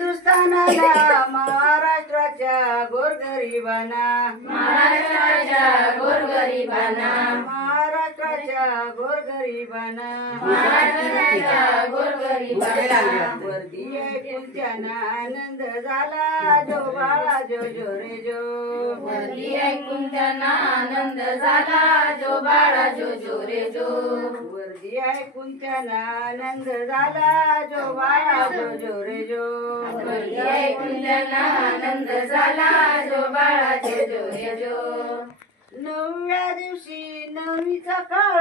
हिंदुस्थानाला महाराष्ट्राच्या गोरगरिबांना महाराष्ट्राच्या गोरगरिबांना महाराष्ट्राच्या गोरगरिबांना महाराष्ट्राच्या गोरगरिबांना वर्दी ऐकून आनंद झाला जो बाळा जो जो रे जो वर्दी ऐकून त्यांना आनंद झाला जो बाळा जो जो रे जो वर्दी ऐकून आनंद झाला जो बाळा जो जो रे जो वर्दी ऐकून त्यांना आनंद झाला जो बाळा जो जो रे जो नवव्या दिवशी नवमीचा काळ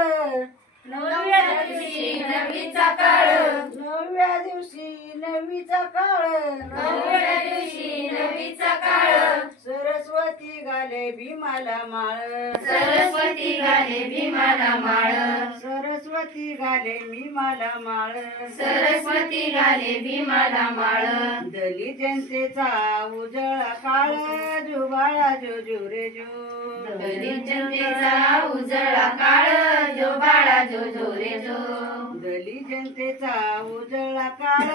नवव्या दिवशी नवमीचा काळ नवव्या दिवशी नवमीचा काळ नवव्या दिवशी नवमीचा काळ सरस्वती घाले भीमाला माळ सरस्वती घाले भीमाला माळ सरस्वती घाले भीमाला माळ सरस्वती घाले भीमाला माळ दलित जनतेचा उजळा काळ जो बाळा जो जो रे जो दलित जनतेचा उजळा काळ जो बाळा जो जो रे जो दलित जनतेचा उजळा काळ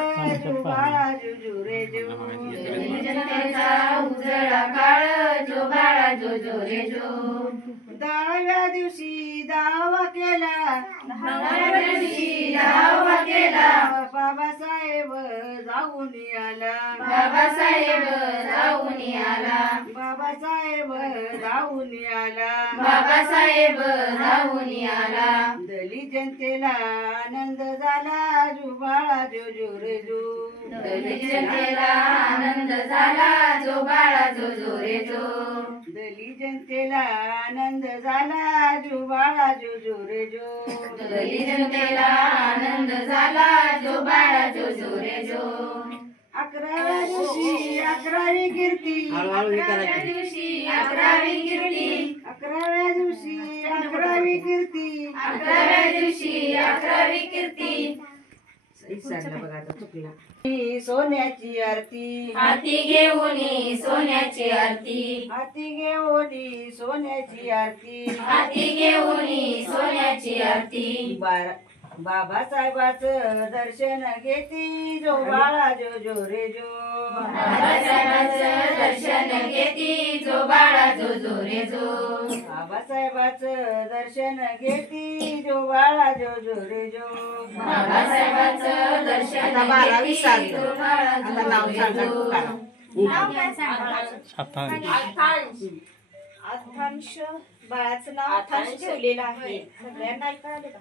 जो बाळा जो जो रे जो दलित जनतेचा उजळा काळ जो बाळा जो जो रे जो 10व्या दिवशी दावा केला 9व्या दिवशी दावा केला बाबासाहेब जाऊन आला बाबासाहेब जाऊन आला बाबासाहेब जाऊन आला बाबासाहेब जाऊन आला दलित जनतेला आनंद झाला जो बाळा जो जो रे जो दलित जनतेला आनंद झाला जो बाळा जो जो रे जो दलित जनतेला आनंद झाला जो बाळा जो जो रे जो दलित जनतेला आनंद झाला जो बाळा जो जो रे जो 11व्या दिवशी 11वी कीर्ती 11व्या दिवशी 11वी कीर्ती 11व्या दिवशी 11वी कीर्ती 11व्या दिवशी 11वी कीर्ती सोन्याची आरती हाती घेऊन सोन्याची आरती हाती घेऊन सोन्याची आरती हाती घेऊन सोन्याची आरती बाबासाहेबाचं दर्शन घेती जो बाळा जो जो रे जो बाबासाहेबाचं दर्शन घेती जो बाळा जो जो रे जो बाबासाहेबाचं दर्शन घेती जो बाळा जो जो रे जो बाबासाहेबाचं दर्शन घेती जो बाळा जो जो रे जो अथांश बाळाचं नाव अथांश ठेवलेलं आहे सगळ्यांना ऐकायला का